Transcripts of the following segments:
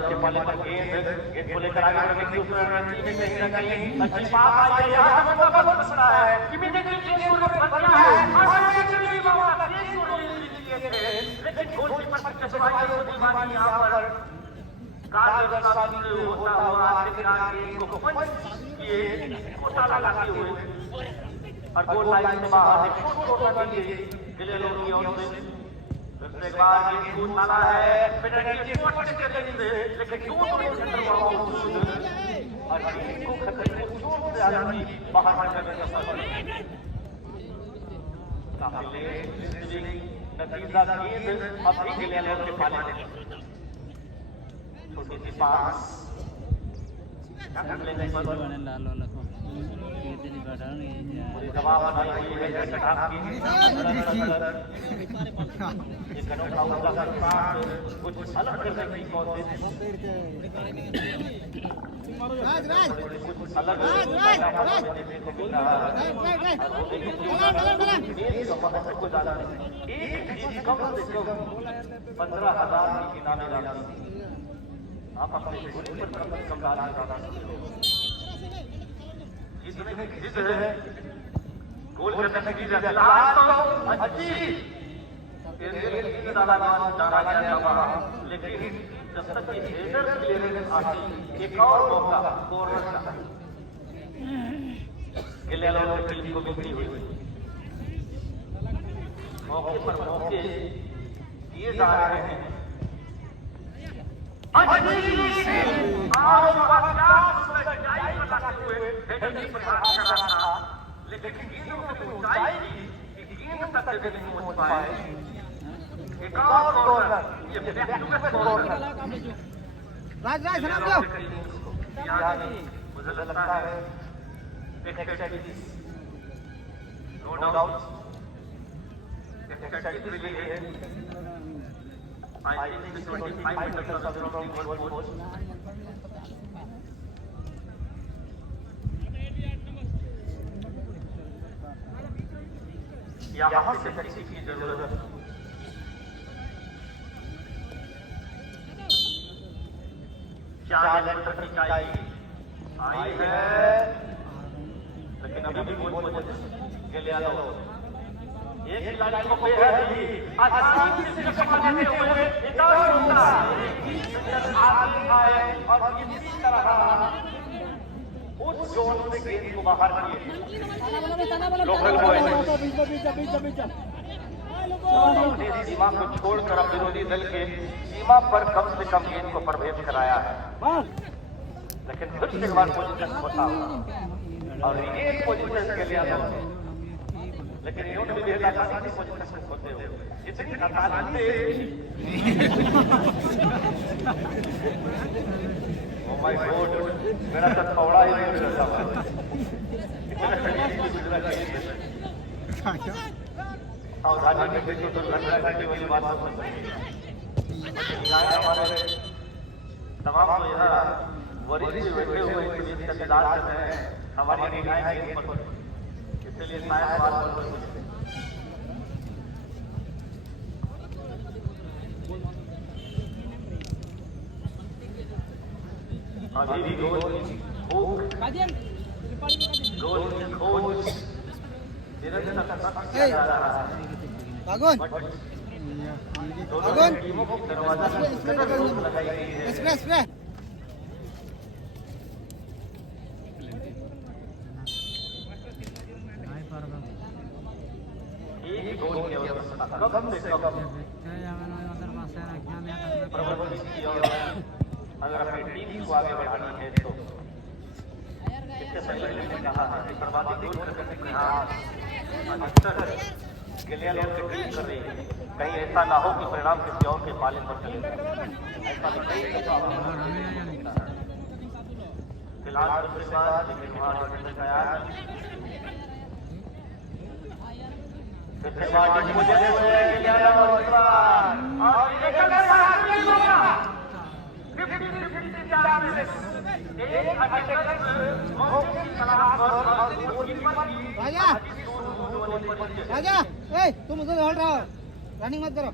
के पाले पर गेंद को लेकर आगे बढ़ने की उसमें रणनीति में कहीं ना कहीं अच्छी पास आई है। यहाँ से मौका बहुत बड़ा है। इमीडिएटली चेंज हो गया है और एक्चुअली मौका चेंज हो गया है, लेकिन गोलकीपर पर चसवाई हो दीवानी यहाँ पर कारगर साबित होता हुआ आखिरकार गेंद को पंच किए कोटा लगाते हुए और गोल लाइन से बाहर एक कोटा लिए गिलेलो की ओर से एक बार ये शूट मारा है पेनल्टी स्पॉट से लेकिन दोनों सेंटर बाउंस और टीम को खतरे को जोर से आदमी बाहर करने का सफल काफी नतीजा गेंद अभी के लिए के पाले में छोटी सी पास लाल वाला को ये नहीं बढ़ा नहीं दबाव बनाई हुई है जैसे आपकी एक अनोखा उनका कुछ अलग करने की कोशिश कुछ अलग देखने को मिल रहा है। एक चीज कम से कम 15,000 की इनामी राशि आप अपने गोली पर कम से कम जिद है गोल करने की अच्छी जाना गया, लेकिन जब तक ये हेडर क्लियरेंस आती एक और मौका कॉर्नर का गिलेलो की टीम को बिगड़ी हुई मौके पर मौके दिए जा रहे हैं। लेकिन गेंदों की ऊंचाई की गेंद तक नहीं पहुंच पाए। एक और कॉर्नर ये बैक टू बैक कॉर्नर राज राज सलाम दो मुझे लगता है एक्सरसाइज नो डाउट एक्सरसाइज रिली है। I think 25 meters from the goal post. यहाँ से किसी की जरूरत चार मीटर की आई है, लेकिन अभी भी गोल पोस्ट गिलेलो एक खिलाड़ी को पे है आसानी से कमा लेते हुए इधर उधर आगे आए और किसी तरह उस जोन से गेंद को बाहर किए। लोकल बॉय सीमा को छोड़कर अब विरोधी दल के सीमा पर कम से कम गेंद को प्रवेश कराया है, लेकिन फिर से एक बार पोजीशन होता और एक पोजीशन के लिए लेकिन इन्होंने भी बेहद आसानी से पोजीशन होते हुए इतनी आसानी ओ माय गॉड मेरा तो थोड़ा ही नहीं रहता सावधानी में देखो तो घटना की वही बात हो हमारे तमाम तो यहाँ वरिष्ठ बैठे हुए इसका इंतजार कर रहे हैं हमारी निगाहें पर, इसलिए शायद बात अभी भी गोल की खोज निरंतर जा रहा है। दोनों टीमों को दरवाजा लगाई गई है। एक गोल की आवश्यकता कम से कम प्रबंधन की और अगर अपनी टीम को आगे बढ़ानी है तो इससे पहले मैंने कहा है कि सर्वाधिक गोल करने के प्रयास अधिकतर गिलेलो से टीम कर रही है। कहीं ऐसा ना हो कि परिणाम किसी और के पाले पर चले ऐसा फिलहाल दूसरी बात लेकिन वहाँ तैयार राजा ए तुम उधर हट रहो रनिंग मत करो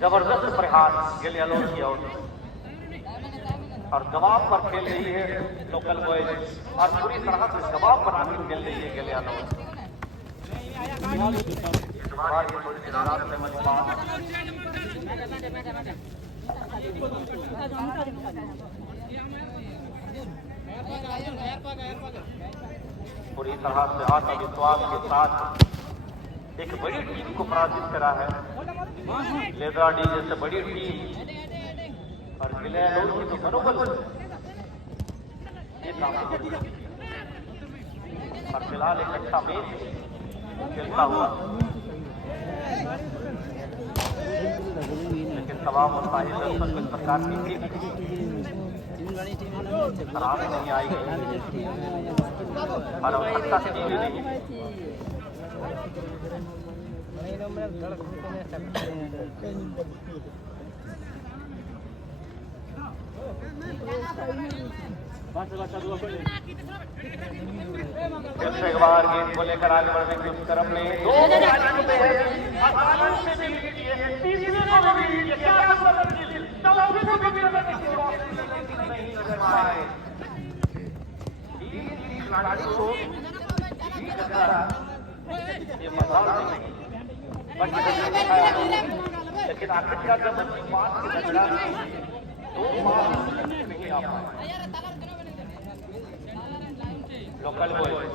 जबरदस्त प्रहार गेलिया लोग किया और दबाव पर खेल रही है लोकल बॉयज और पूरी तरह से दबाव बना कर खेल रही है गेलिया लोग। पूरी तरह से आत्मविश्वास के साथ एक बड़ी टीम को पराजित करा है। लेदरा डी जैसे बड़ी टीम और गिलैंड की तो मनोबल ये काम और फिलहाल एक अच्छा मैच खेलता हुआ लेकिन तमाम मुस्ताहिद दर्शक इस प्रकार की खराब नहीं आई और अच्छा टीम नहीं फिर से एक बार गेंद को लेकर आगे बढ़ने की उस क्रम में लेकिन आखिरकार जब बात की झगड़ा नहीं आ पाए लोकल बॉयज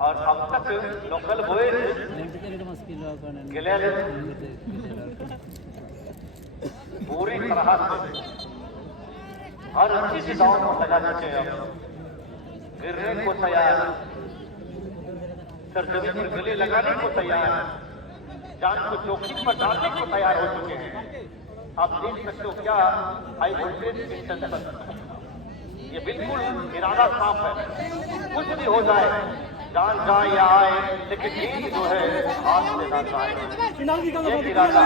और अब तक लोकल बॉयज गिलैंड पूरी तरह से हर अच्छी सी दांव लगा चुके हैं। गिरने को तैयार, सरजमी पर गले लगाने को तैयार, जान को चौकी पर डालने को तैयार हो चुके हैं। आप देख सकते हो क्या हाई वोल्टेज इंटेंशन, ये बिल्कुल इरादा साफ है, कुछ भी हो जाए, जान जाए या आए, लेकिन गेंद जो है हाथ से ना जाए, ये इरादा।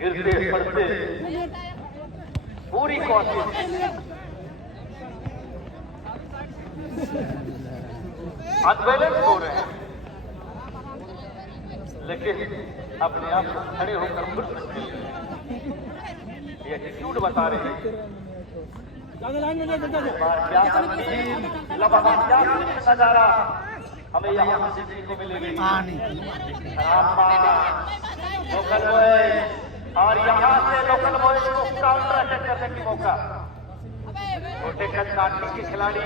गिरते पड़ते पूरी कोशिश, अनबैलेंस हो रहे हैं, लेकिन अपने आप को खड़े होकर खुद सकते हैं। ये एटीट्यूड बता रहे हैं। नजारा हमें यहाँ से देखने को मिलेगी। लोकल बॉय और यहाँ से लोकल बॉय को काउंटर अटैक करने की मौका, छोटे कद काटने के खिलाड़ी,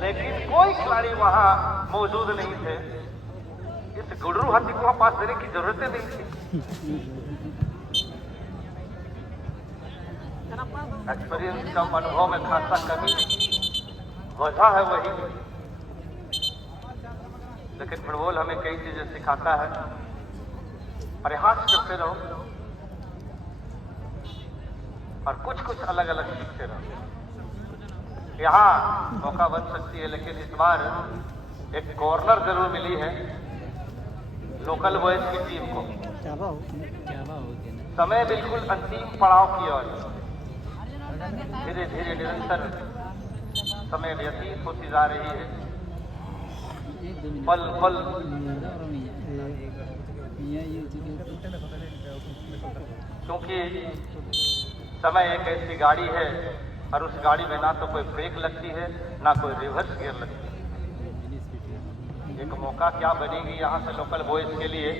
लेकिन कोई खिलाड़ी वहां मौजूद नहीं थे। इस गुडरू हाथी को पास देने की जरूरत नहीं थी। एक्सपीरियंस का अनुभव में खासा कमी, वजह है वही, लेकिन फुटबॉल हमें कई चीजें सिखाता है। प्रयास करते रहो और कुछ कुछ अलग अलग सीखते रहो। यहाँ मौका बन सकती है, लेकिन इस बार एक कॉर्नर जरूर मिली है लोकल बॉयज की टीम को। समय बिल्कुल अंतिम पड़ाव की ओर, धीरे धीरे निरंतर समय व्यतीत होती जा रही है। पल पल क्योंकि समय एक ऐसी गाड़ी है और उस गाड़ी में ना तो कोई ब्रेक लगती है ना कोई रिवर्स गियर लगती है। एक मौका क्या बनेगी यहाँ से लोकल बॉयज के लिए।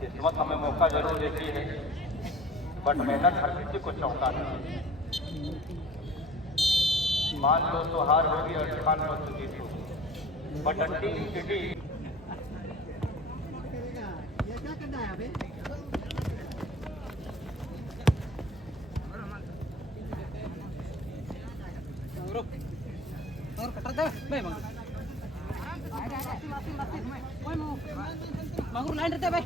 किस्मत हमें मौका जरूर देती है, बट मेहनत हर किसी को चौंका है। मान लो तो हार होगी और ठान लो तो जीत होगी, बट अंटी सिटी क्या करना है अभी? और कटर दे बे मांगुर लाइन रहते भाई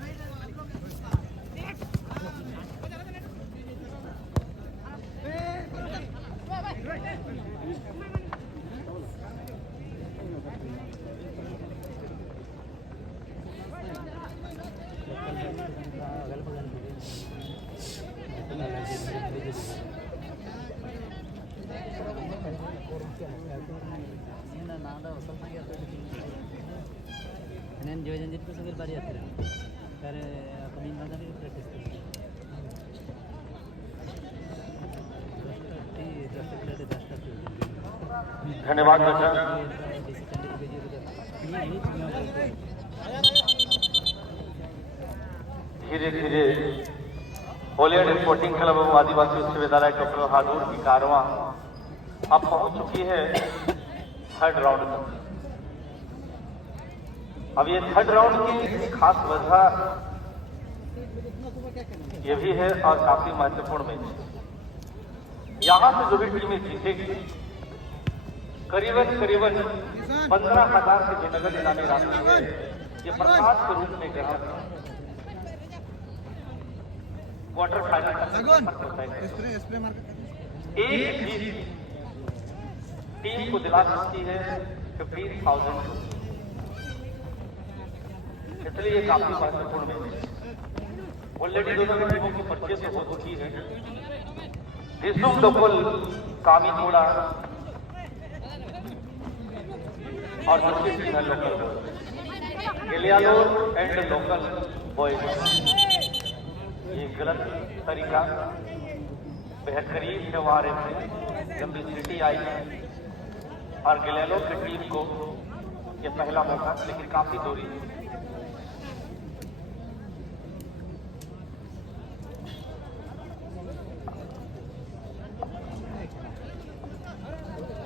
నేను జోజన్ చెప్పి సంగతి బాగా చేస్తాను కానీ కొన్ని ప్రాక్టీస్ धन्यवाद बच्चा। धीरे धीरे होलियड स्पोर्टिंग क्लब एवं आदिवासी उच्च विद्यालय डॉक्टर हादूर की कारवां अब पहुंच चुकी है थर्ड राउंड तक। अब ये थर्ड राउंड की खास वजह ये भी है और काफी महत्वपूर्ण मैच। यहाँ से जो भी टीमें जीतेगी करीबन 15,000 से जो नगद इनामी राशि है ये प्रसाद के रूप में ग्रहण क्वार्टर फाइनल एक जीत टीम को दिला सकती है 15,000। इसलिए ये काफी महत्वपूर्ण मैच है। ऑलरेडी दोनों टीमों की परिचय तो हो चुकी है। दिसुम डोपल कामी थोड़ा और लोकल गिलियालोर एंड लोकल बॉयज। ये गलत तरीका बेहद करीब से हमारे लंबी सिटी आई और गिलियालोर की टीम को ये पहला मौका, लेकिन काफी दूरी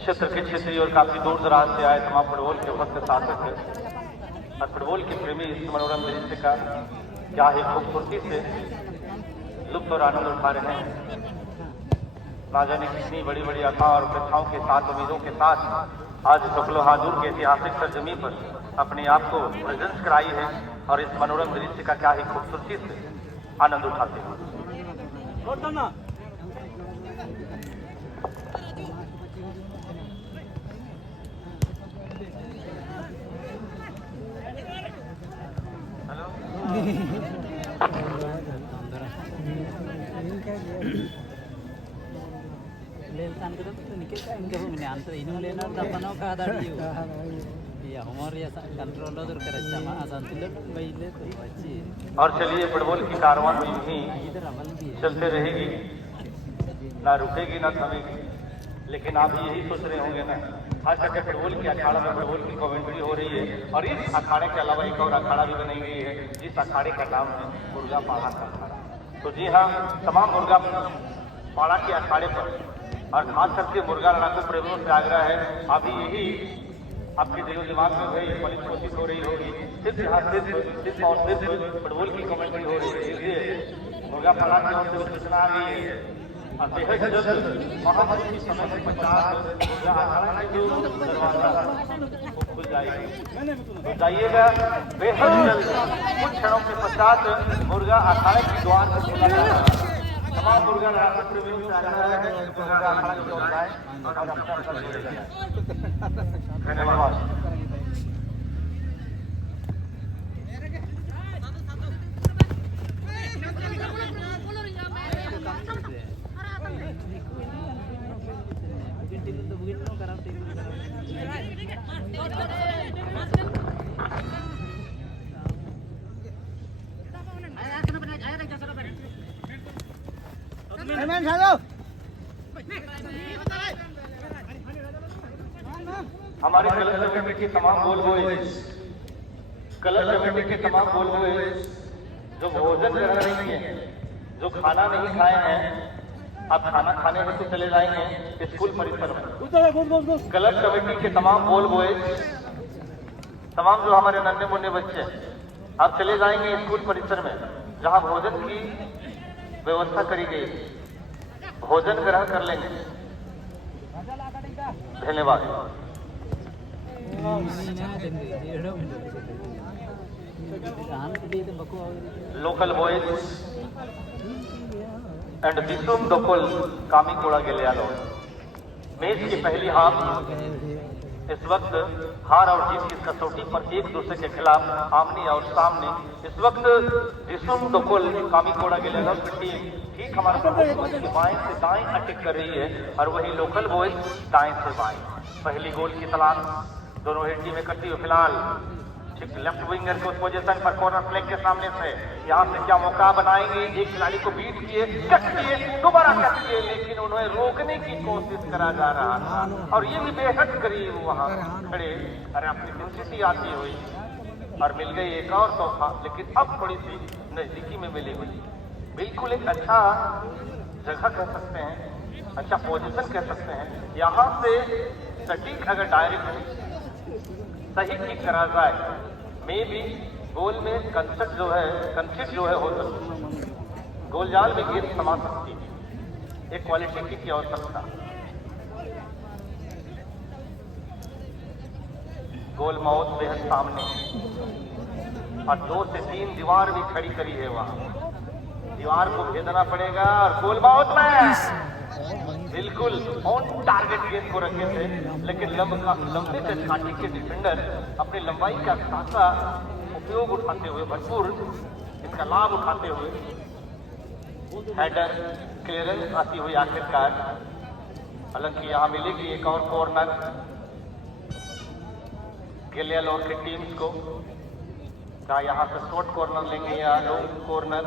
क्षेत्र के क्षेत्रीय और काफी दूर दराज से आए तमाम फुटबॉल के वक्त सार्थक और फुटबॉल के प्रेमी इस मनोरम दृश्य का क्या ही खूबसूरती से लुत्फ और आनंद उठा रहे हैं। ना जाने कितनी बड़ी बड़ी आशा और अपेक्षाओं के साथ, उम्मीदों के साथ आज डॉक्टर हादूर के ऐतिहासिक सरजमी पर अपने आप को प्रेजेंस कराई है और इस मनोरम दृश्य का क्या ही खूबसूरती से आनंद उठाते हैं। అంత ఇనుము లేనారు తప్పనో కాదాడు हमारे कंट्रोल వచ్చి। और चलिए फुटबॉल की कारवां यूं ही चलते रहेगी, ना रुकेगी ना थमेगी। लेकिन आप यही सोच रहे होंगे ना, खास करके फुटबॉल के अखाड़ा में फुटबॉल की कमेंट्री हो रही है और इस अखाड़े के अलावा एक और अखाड़ा भी बनाई गई है जिस अखाड़े का नाम है मुर्गा पाड़ा का अखाड़ा। तो जी हाँ, तमाम मुर्गा पाड़ा के अखाड़े पर और खास करके मुर्गा लड़ाकू प्रेमियों से आग्रह है, अभी यही आपके दिलो दिमाग में वही बड़ी कोशिश हो रही होगी, सिर्फ यहाँ सिर्फ और सिर्फ फुटबॉल की कमेंट्री हो रही है। इसलिए मुर्गा पाड़ा की ओर से सूचना आ गई है और बेहद जल्द महामंत्री समय से 50 मुर्गा अखाड़ा की जो दरवाजा वो खुल जाएगी। तो जाइएगा बेहद जल्द, कुछ क्षणों के पश्चात मुर्गा अखाड़े की द्वार को खोला जाएगा। तमाम मुर्गा लड़ाकू प्रेमियों से आग्रह है मुर्गा अखाड़ा की ओर जाए और अपना ले जाए। धन्यवाद। हमारी क्लब कमेटी के तमाम गोल बॉयज, क्लब कमेटी के तमाम गोल बॉयज जो भोजन कर रही हैं, जो खाना नहीं खाए हैं, अब खाना खाने में तो चले जाएंगे स्कूल परिसर में। क्लब कमेटी के तमाम गोल बॉयज, तमाम जो हमारे नन्हे मुन्ने बच्चे अब चले जाएंगे स्कूल परिसर में जहां भोजन की व्यवस्था करी गई, भोजन ग्रहण कर लेंगे। धन्यवाद। लोकल बॉयज एंड दिसुम दोकुल कामीकोड़ा गेलियालो। मैच की पहली हाफ इस वक्त हार और जीत की कसौटी पर एक दूसरे के खिलाफ आमने और सामने। इस वक्त दिसुम दोकुल कामीकोड़ा गेलियालो की टीम ठीक हमारे बाएं से दाएं अटैक कर रही है और वही लोकल बॉयज दाएं से बाएं। पहली गोल की तलाश दोनों ही टीमें करती हुई फिलहाल ठीक लेफ्ट विंगर को उस पोजीशन पर कॉर्नर फ्लैग के सामने से यहाँ से क्या मौका बनाएंगे। एक खिलाड़ी को बीट किए, कट किए, दोबारा कट किए, लेकिन उन्हें रोकने की कोशिश करा जा रहा था और ये भी बेहद करीब वहाँ खड़े। अरे अपनी इंटेंसिटी आती हुई और मिल गई एक और तोहफा, लेकिन अब थोड़ी सी नजदीकी में मिली हुई। बिल्कुल एक अच्छा जगह कह सकते हैं, अच्छा पोजीशन कह सकते हैं। यहाँ से सटीक अगर डायरेक्ट सही किक करा जाए मे भी गोल में कंसेप्ट जो है हो सकती, गोल जाल में गेंद समा सकती है। एक क्वालिटी किक की आवश्यकता। गोल माउथ बेहद सामने और 2 से 3 दीवार भी खड़ी करी है वहां। दीवार को भेजना पड़ेगा और गोल माउथ में बिल्कुल ऑन टारगेट गेंद को रखे थे, लेकिन लंबे से छाती के डिफेंडर अपनी लंबाई का खासा उपयोग उठाते हुए, भरपूर इसका लाभ उठाते हुए हेडर क्लियरेंस आती हुई आखिरकार। हालांकि यहाँ मिलेगी एक और कॉर्नर गेलियालोर की टीम्स को। क्या यहाँ से शॉर्ट कॉर्नर लेंगे या लॉन्ग कॉर्नर?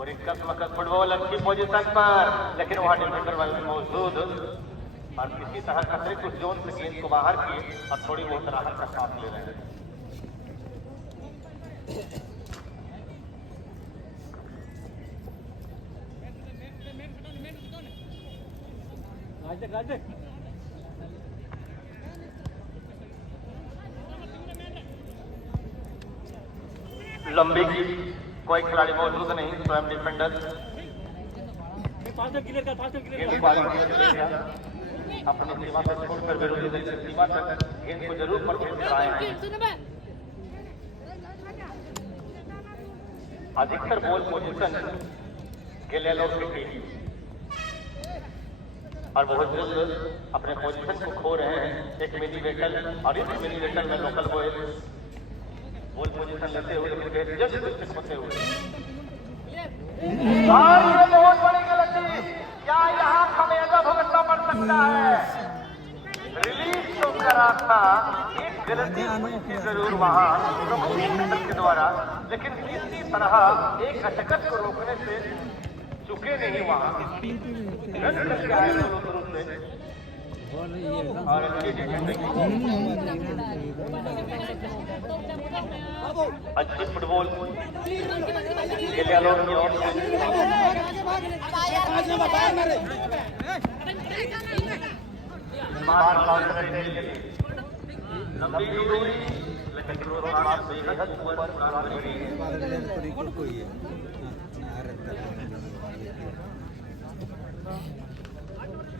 और एक कसमकस फुटबॉल अच्छी पोजीशन पर, लेकिन वहां डिफेंडर वाले मौजूद और किसी तरह खतरे कुछ जोन से गेंद को बाहर किए और थोड़ी बहुत राहत का सांस ले रहे हैं। लंबे की कोई खिलाड़ी मौजूद नहीं, स्वयं डिफेंडर अपनी सीमा से छोड़कर विरोधी दल की सीमा तक गेंद को जरूर परखेज कराए हैं। अधिकतर बॉल पोजीशन गेलियालोर की टीम और बहुत जल्द अपने पोजीशन को खो रहे हैं। एक मिनी वेटल और इस मिनी वेटल में लोकल बॉयज बॉल पोजीशन लेते हुए लेकिन जस्ट मिस्टेक होते हुए और ये बहुत बड़ी गलती। क्या यहाँ खमेजा भुगतना पड़ सकता है? रिलीज तो करा था, एक गलती जरूर वहाँ के द्वारा, लेकिन किसी तरह एक अटकत को रोकने से चुके नहीं वहाँ। रन करके आए दोनों तरफ से और अच्छी फुटबॉल गेलियालोर की ओर से लंबी दूरी, लेकिन बेहद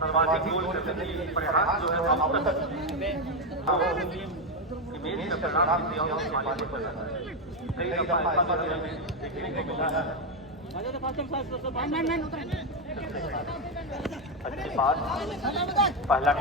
सर्वाधिक गोल करने की प्रयास जो है अब तक इमेज का परिणाम किसी और के मालिक पर कई दफा ऐसा देखने को मिला है। अच्छी बात, पहला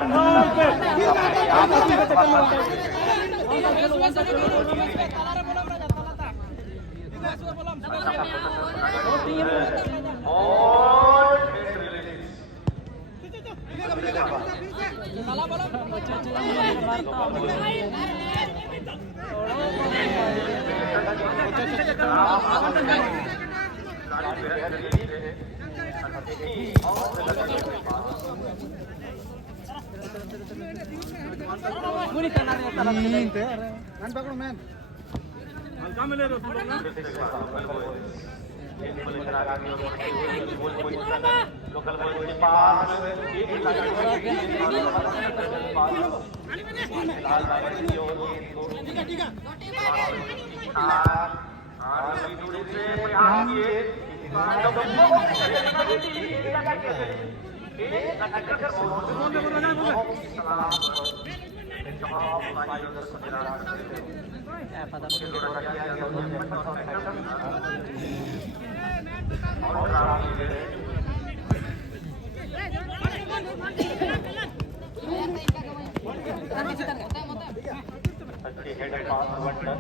अच्छी हेड पास वंडर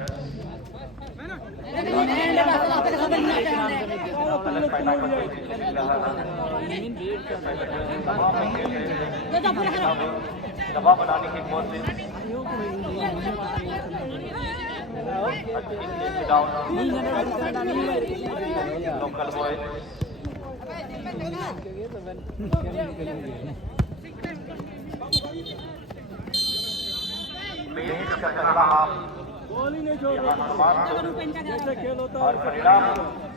दबाव बनाने की कोशिश लोकल बॉय और परिणाम